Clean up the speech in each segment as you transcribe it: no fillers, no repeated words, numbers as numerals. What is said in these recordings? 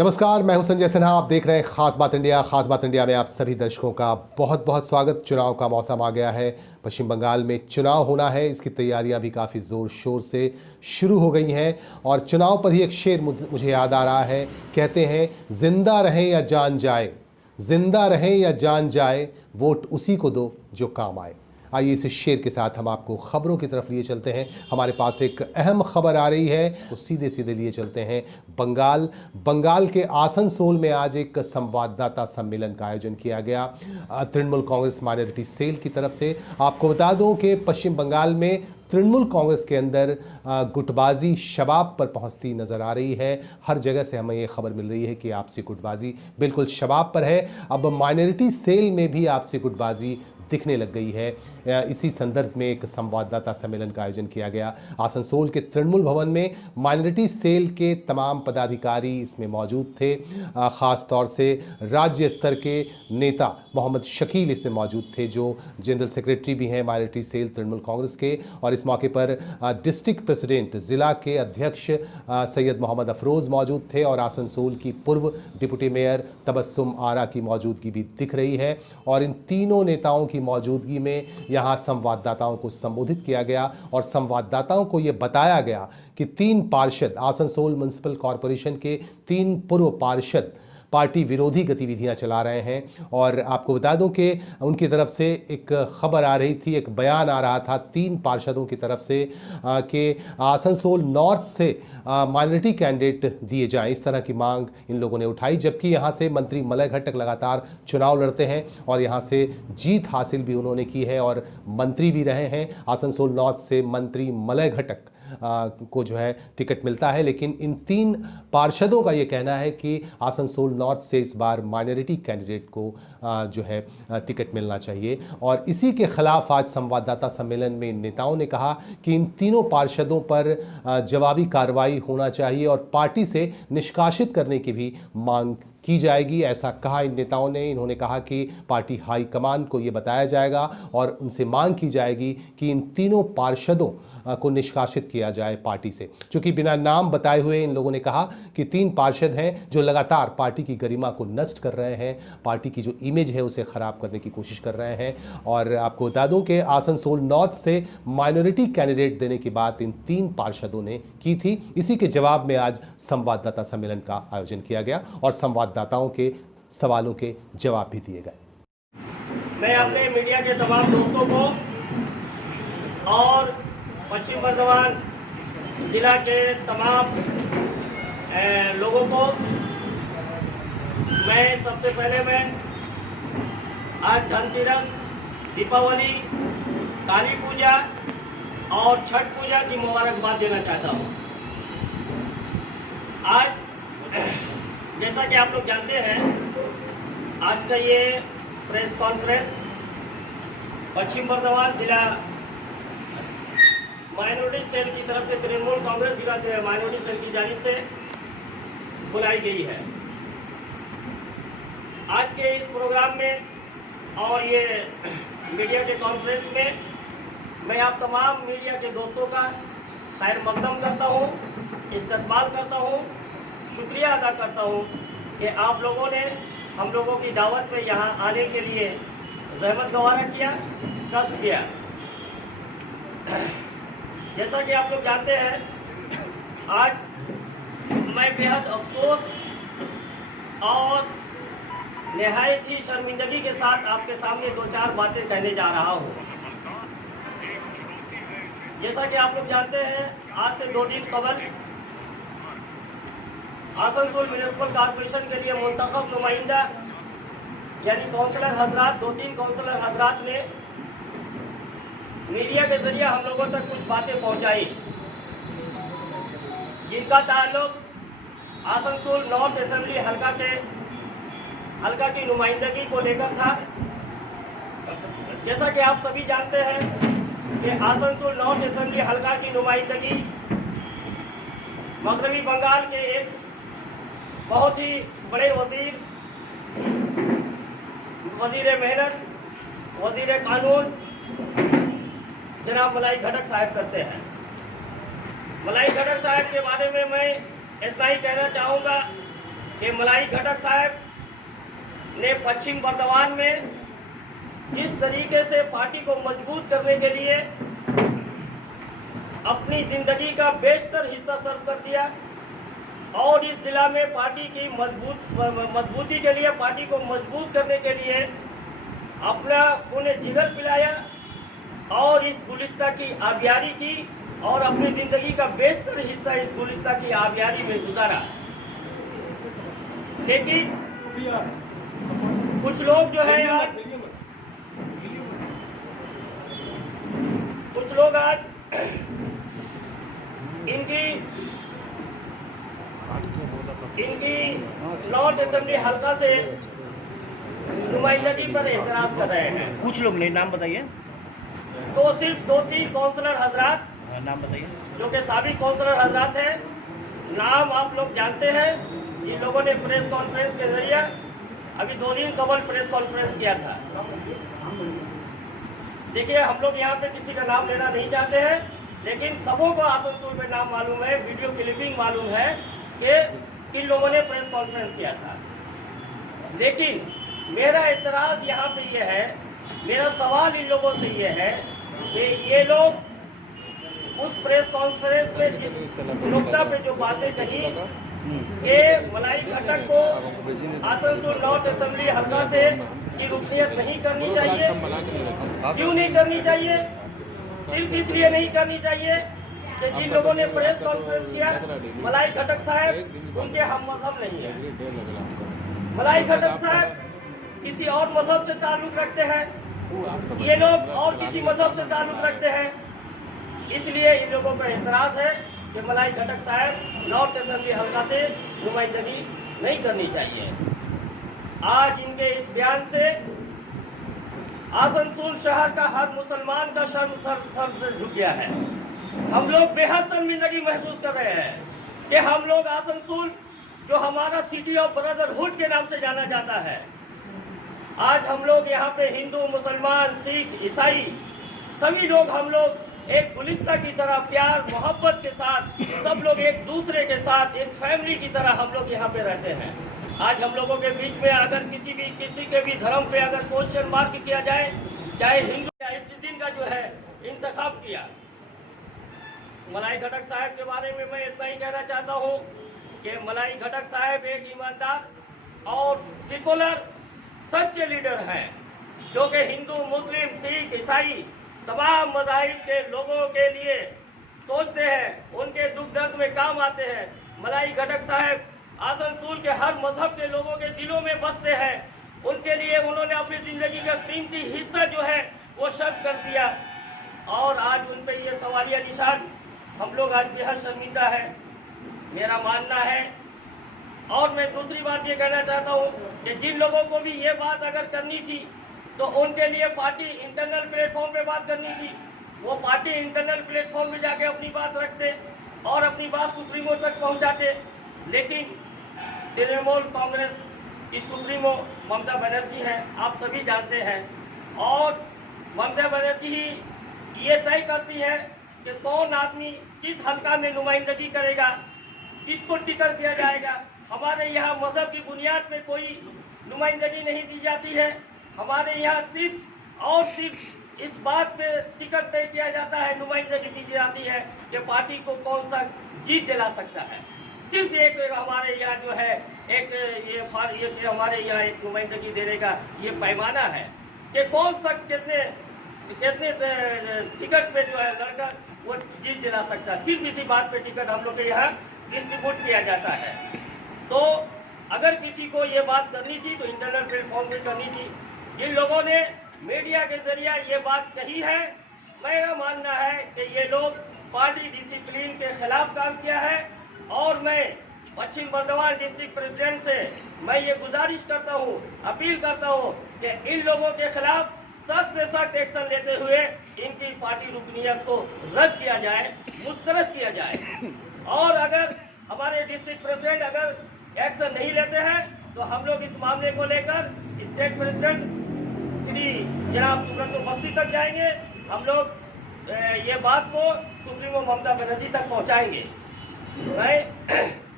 नमस्कार, मैं हूं संजय सिन्हा। आप देख रहे हैं खास बात इंडिया। खास बात इंडिया में आप सभी दर्शकों का बहुत बहुत स्वागत। चुनाव का मौसम आ गया है। पश्चिम बंगाल में चुनाव होना है, इसकी तैयारियां भी काफ़ी ज़ोर शोर से शुरू हो गई हैं। और चुनाव पर ही एक शेर मुझे याद आ रहा है। कहते हैं, जिंदा रहें या जान जाए, जिंदा रहें या जान जाए, वोट उसी को दो जो काम आए। आइए इस शेर के साथ हम आपको खबरों की तरफ लिए चलते हैं। हमारे पास एक अहम खबर आ रही है, तो सीधे सीधे लिए चलते हैं बंगाल के आसनसोल में आज एक संवाददाता सम्मेलन का आयोजन किया गया तृणमूल कांग्रेस माइनॉरिटी सेल की तरफ से। आपको बता दूं कि पश्चिम बंगाल में तृणमूल कांग्रेस के अंदर गुटबाजी शबाब पर पहुंचती नजर आ रही है। हर जगह से हमें ये खबर मिल रही है कि आपसी गुटबाजी बिल्कुल शबाब पर है। अब माइनॉरिटी सेल में भी आपसी गुटबाजी दिखने लग गई है। इसी संदर्भ में एक संवाददाता सम्मेलन का आयोजन किया गया आसनसोल के तृणमूल भवन में। माइनॉरिटी सेल के तमाम पदाधिकारी इसमें मौजूद थे। ख़ास तौर से राज्य स्तर के नेता मोहम्मद शकील इसमें मौजूद थे, जो जनरल सेक्रेटरी भी हैं माइनॉरिटी सेल तृणमूल कांग्रेस के। और इस मौके पर डिस्ट्रिक्ट प्रेसिडेंट, ज़िला के अध्यक्ष सैयद मोहम्मद अफरोज़ मौजूद थे। और आसनसोल की पूर्व डिप्टी मेयर तबस्सुम आरा की मौजूदगी भी दिख रही है। और इन तीनों नेताओं की मौजूदगी में यहां संवाददाताओं को संबोधित किया गया और संवाददाताओं को यह बताया गया कि 3 पार्षद, आसनसोल म्युनिसिपल कॉरपोरेशन के 3 पूर्व पार्षद पार्टी विरोधी गतिविधियां चला रहे हैं। और आपको बता दूं कि उनकी तरफ से एक खबर आ रही थी, एक बयान आ रहा था 3 पार्षदों की तरफ से कि आसनसोल नॉर्थ से माइनॉरिटी कैंडिडेट दिए जाएं। इस तरह की मांग इन लोगों ने उठाई, जबकि यहां से मंत्री मलय घटक लगातार चुनाव लड़ते हैं और यहां से जीत हासिल भी उन्होंने की है और मंत्री भी रहे हैं। आसनसोल नॉर्थ से मंत्री मलय घटक को जो है टिकट मिलता है। लेकिन इन 3 पार्षदों का ये कहना है कि आसनसोल नॉर्थ से इस बार माइनॉरिटी कैंडिडेट को जो है टिकट मिलना चाहिए। और इसी के खिलाफ आज संवाददाता सम्मेलन में इन नेताओं ने कहा कि इन तीनों पार्षदों पर जवाबी कार्रवाई होना चाहिए और पार्टी से निष्कासित करने की भी मांग की जाएगी। ऐसा कहा इन नेताओं ने। इन्होंने कहा कि पार्टी हाईकमान को ये बताया जाएगा और उनसे मांग की जाएगी कि इन तीनों पार्षदों को निष्कासित किया जाए पार्टी से। क्योंकि बिना नाम बताए हुए इन लोगों ने कहा कि 3 पार्षद हैं जो लगातार पार्टी की गरिमा को नष्ट कर रहे हैं, पार्टी की जो इमेज है उसे खराब करने की कोशिश कर रहे हैं। और आपको बता दूं कि आसनसोल नॉर्थ से माइनॉरिटी कैंडिडेट देने की बात इन 3 पार्षदों ने की थी। इसी के जवाब में आज संवाददाता सम्मेलन का आयोजन किया गया और संवाददाताओं के सवालों के जवाब भी दिए गए। मैं अपने मीडिया के तमाम दोस्तों को और पश्चिम बर्धमान जिला के तमाम लोगों को मैं सबसे पहले मैं आज धनतेरस, दीपावली, काली पूजा और छठ पूजा की मुबारकबाद देना चाहता हूँ। आज जैसा कि आप लोग जानते हैं, आज का ये प्रेस कॉन्फ्रेंस पश्चिम बर्धमान जिला माइनॉरिटी सेल की तरफ से, तृणमूल कांग्रेस जिला माइनॉरिटी सेल की जानिब से बुलाई गई है। आज के इस प्रोग्राम में और ये मीडिया के कॉन्फ्रेंस में मैं आप तमाम मीडिया के दोस्तों का खैर मकदम करता हूँ, इस्तकबाल करता हूँ, शुक्रिया अदा करता हूँ कि आप लोगों ने हम लोगों की दावत में यहाँ आने के लिए ज़हमत गवारा किया, कष्ट किया। जैसा कि आप लोग जानते हैं, आज मैं बेहद अफसोस और निहायत ही शर्मिंदगी के साथ आपके सामने 2-4 बातें कहने जा रहा हूँ। जैसा कि आप लोग जानते हैं, आज से 2 दिन कबल आसनसोल म्युनिसिपल कॉर्पोरेशन के लिए मुंतखब नुमाइंदा यानी काउंसलर हजरात, 2-3 काउंसलर हजरात ने मीडिया के जरिए हम लोगों तक कुछ बातें पहुंचाई, जिनका ताल्लुक आसनसोल नॉर्थ असेंबली हल्का की नुमाइंदगी को लेकर था। जैसा कि आप सभी जानते हैं कि आसनसोल नॉर्थ असेंबली हल्का की नुमाइंदगी मगरबी बंगाल के एक बहुत ही बड़े वजीर मेहनत, वजीर कानून जनाब मलाई घटक साहब करते हैं। मलाई घटक साहब के बारे में मैं इतना ही कहना चाहूँगा कि मलाई घटक साहब ने पश्चिम बर्दवान में जिस तरीके से पार्टी को मजबूत करने के लिए अपनी जिंदगी का बेशतर हिस्सा सर्व कर दिया और इस जिला में पार्टी की मजबूती के लिए, पार्टी को मजबूत करने के लिए अपना खून जिगर पिलाया और इस गुलिस्ता की आबियारी की और अपनी जिंदगी का बेशतर हिस्सा इस गुलिस्ता की आबियारी में गुजारा। लेकिन कुछ लोग जो है आज इनकी नॉर्थ असेंबली हल्का से नुमाइंदगी पर एतराज कर रहे हैं। कुछ लोग नहीं, नाम बताइए। तो सिर्फ 2-3 काउंसलर हजरात, नाम बताइए। जो कि साबिक काउंसलर हजरात हैं, नाम आप लोग जानते हैं, जिन लोगों ने प्रेस कॉन्फ्रेंस के जरिए अभी 2 दिन कबल प्रेस कॉन्फ्रेंस किया था। देखिए, हम लोग यहाँ पे किसी का नाम लेना नहीं चाहते हैं, लेकिन सबों को आसनसोल में नाम मालूम है, वीडियो क्लिपिंग मालूम है कि किन लोगों ने प्रेस कॉन्फ्रेंस किया था। लेकिन मेरा एतराज यहाँ पे ये है, मेरा सवाल इन लोगों से ये है कि ये लोग उस प्रेस कॉन्फ्रेंस में जिस नुक्ता पे जो बातें कही कि मलाई घटक को आसनसोल नॉर्थ असेंबली हल्का से की रुकनीयत नहीं करनी चाहिए। क्यों नहीं करनी चाहिए? सिर्फ इसलिए नहीं करनी चाहिए कि जिन लोगों ने प्रेस कॉन्फ्रेंस किया, मलाई घटक साहब उनके हम मजहब नहीं है। मलाई घटक साहब किसी और मजहब से ताल्लुक रखते हैं, ये लोग और किसी मजहब से ताल्लुक रखते हैं। इसलिए इन लोगों का एतराज है कि मलाई घटक साहब नॉर्थ असेंबली हल्का से नुमाइंदगी नहीं करनी चाहिए। आज इनके इस बयान से आसनसोल शहर का हर मुसलमान का शर्म से झुक गया है। हम लोग बेहद शर्मिंदगी महसूस कर रहे हैं कि हम लोग आसनसोल, जो हमारा सिटी ऑफ ब्रदरहुड के नाम से जाना जाता है, आज हम लोग यहाँ पे हिंदू, मुसलमान, सिख, ईसाई सभी लोग, हम लोग एक गुलिस्ता की तरह प्यार मोहब्बत के साथ सब लोग एक दूसरे के साथ एक फैमिली की तरह हम लोग यहाँ पे रहते हैं। आज हम लोगों के बीच में अगर किसी के भी धर्म पे अगर क्वेश्चन मार्क किया जाए, चाहे हिंदू या इस दिन का जो है इंतखाब किया। मलाई घटक साहब के बारे में मैं इतना ही कहना चाहता हूँ कि मलाई घटक साहब एक ईमानदार और सेकुलर सच्चे लीडर हैं, जो कि हिंदू, मुस्लिम, सिख, ईसाई तमाम मज़ाहिब के लोगों के लिए सोचते हैं, उनके दुख दर्द में काम आते हैं। मलाई घटक साहब आसनसोल के हर मजहब के लोगों के दिलों में बसते हैं। उनके लिए उन्होंने अपनी जिंदगी का कीमती हिस्सा जो है वो सर्व कर दिया और आज उन पर ये सवालिया निशान, हम लोग आज बेहद शर्मिंदा है, मेरा मानना है। और मैं दूसरी बात ये कहना चाहता हूँ कि जिन लोगों को भी ये बात अगर करनी थी तो उनके लिए पार्टी इंटरनल प्लेटफॉर्म पे बात करनी थी। वो पार्टी इंटरनल प्लेटफॉर्म में जाके अपनी बात रखते और अपनी बात सुप्रीमो तक पहुंचाते। लेकिन तृणमूल कांग्रेस की सुप्रीमो ममता बनर्जी है, आप सभी जानते हैं, और ममता बनर्जी ही ये तय करती है कि कौन आदमी किस हल्का में नुमाइंदगी करेगा, किसको टिकट दिया जाएगा। हमारे यहाँ मजहब की बुनियाद पे कोई नुमाइंदगी नहीं दी जाती है। हमारे यहाँ सिर्फ और सिर्फ इस बात पे टिकट तय किया जाता है, नुमाइंदगी दी जाती है कि पार्टी को कौन सा जीत दिला सकता है। सिर्फ एक हमारे यहाँ जो है ये हमारे यहाँ एक नुमाइंदगी देने का ये पैमाना है कि कौन शख्स कितने टिकट पे जो है लड़कर वो जीत दिला सकता है। सिर्फ इसी बात पे टिकट हम लोग के यहाँ डिस्ट्रीब्यूट किया जाता है। तो अगर किसी को ये बात करनी थी तो इंटरनल प्लेटफॉर्म पे करनी थी। जिन लोगों ने मीडिया के जरिए ये बात कही है, मेरा मानना है कि ये लोग पार्टी डिसिप्लिन के खिलाफ काम किया है और मैं पश्चिम बर्दवान डिस्ट्रिक्ट प्रेसिडेंट से मैं ये गुजारिश करता हूँ, अपील करता हूँ कि इन लोगों के खिलाफ सख्त से सख्त एक्शन लेते हुए इनकी पार्टी रुकनीयत को रद्द किया जाए, मुस्तरद किया जाए। और अगर हमारे डिस्ट्रिक्ट प्रेसिडेंट अगर एक्शन नहीं लेते हैं तो हम लोग इस मामले को लेकर स्टेट प्रेसिडेंट श्री जनाब सुब्रतो बख्शी तक जाएंगे। हम लोग ये बात को सुप्रीमो ममता बनर्जी तक पहुंचाएंगे। मैं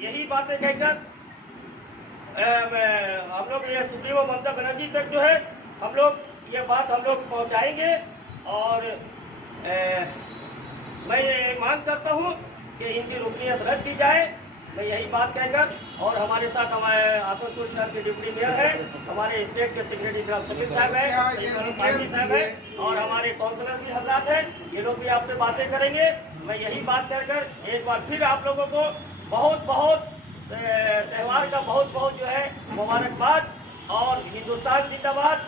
यही बातें कहकर हम लोग ये सुप्रीमो ममता बनर्जी तक जो है हम लोग ये बात हम लोग पहुंचाएंगे। और मैं ये मांग करता हूं कि इनकी रुकनीयत रद्द की जाए। मैं यही बात कहकर, और हमारे साथ हमारे आसनसोल शहर के डिप्टी मेयर है, हमारे स्टेट के सेक्रेटरी साहब समीर साहब है, साहब है, और हमारे काउंसलर भी हजरात हैं, ये लोग भी आपसे बातें करेंगे। मैं यही बात कर एक बार फिर आप लोगों को बहुत बहुत त्यौहार का बहुत बहुत जो है मुबारकबाद। और हिंदुस्तान जिंदाबाद,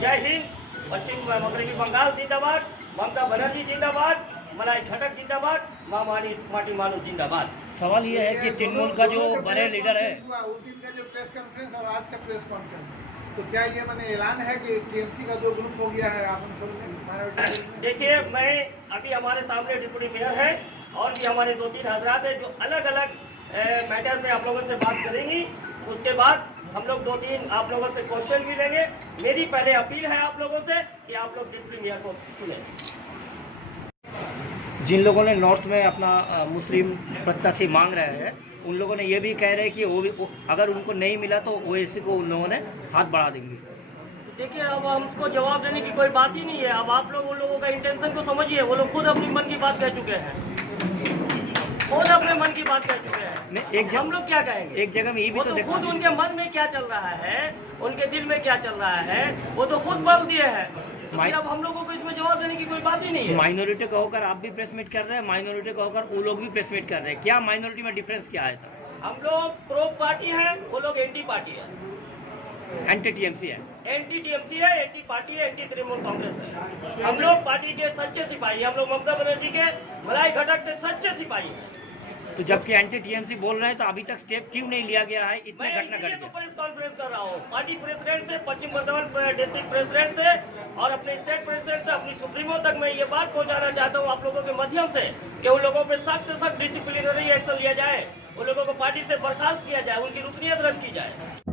जय हिंद, पश्चिम मगरबी बंगाल जिंदाबाद, ममता बनर्जी जिंदाबाद, मलाई खटक जिंदाबाद, माटी मानू जिंदाबाद। सवाल ये है कि तृणमूल का जो बड़े लीडर है, उस दिन का जो प्रेस कॉन्फ्रेंस और आज का प्रेस कॉन्फ्रेंस, तो क्या ये मैंने ऐलान है कि टीएमसी का जो ग्रुप हो गया है आसनसोल में माइनॉरिटी में? देखिए, मैं अभी हमारे सामने डिप्टी मेयर है और भी हमारे 2-3 हजरात है जो अलग अलग मैटर में आप लोगों से बात करेंगी। उसके बाद हम लोग 2-3 आप लोगों से क्वेश्चन भी लेंगे। मेरी पहले अपील है आप लोगों से कि आप लोग डिप्टी मेयर को सुने। जिन लोगों ने नॉर्थ में अपना मुस्लिम प्रत्याशी मांग रहे हैं, उन लोगों ने ये भी कह रहे हैं कि वो भी अगर उनको नहीं मिला तो ओवैसी को उन लोगों ने हाथ बढ़ा देंगे। देखिए, अब हमको जवाब देने की कोई बात ही नहीं है। अब आप लोग उन लोगों का इंटेंशन को समझिए। वो लोग खुद अपनी मन की बात कह चुके हैं, खुद अपने मन की बात कह चुके हैं। हम लोग क्या कहेंगे? एक जगह में ये भी वो तो खुद उनके मन में क्या चल रहा है, उनके दिल में क्या चल रहा है, वो तो खुद बोल दिए हैं। तो फिर अब हम लोगों को इसमें जवाब देने की कोई बात ही नहीं है। माइनॉरिटी का होकर आप भी प्रेस मीट कर रहे हैं, माइनॉरिटी का होकर वो लोग भी प्रेस मीट कर रहे हैं। क्या माइनॉरिटी में डिफरेंस क्या है? हम लोग प्रो पार्टी है, वो लोग एंटी पार्टी है, एंटी टीएमसी है, एंटी टीएमसी है, एंटी पार्टी है, एंटी तृणमूल कांग्रेस है। हम लोग पार्टी के सच्चे सिपाही, हम लोग ममता बनर्जी के मलाई घटक के सच्चे सिपाही हैं। तो जबकि एंटी टीएमसी बोल रहे हैं तो अभी तक स्टेप क्यों नहीं लिया गया है? इतने मैं घटना इसलिए घट तो गई। प्रेस कॉन्फ्रेंस कर रहा हूँ, पार्टी प्रेसिडेंट से, पश्चिम बर्धमान डिस्ट्रिक्ट प्रेसिडेंट से और अपने स्टेट प्रेसिडेंट से अपनी सुप्रीमो तक मैं ये बात पहुंचाना चाहता हूँ आप लोगों के माध्यम से कि उन लोगों पे सख्त डिसिप्लिनरी एक्शन लिया जाए, उन लोगों को पार्टी से बर्खास्त किया जाए, उनकी रुकनीयत रद्द की जाए।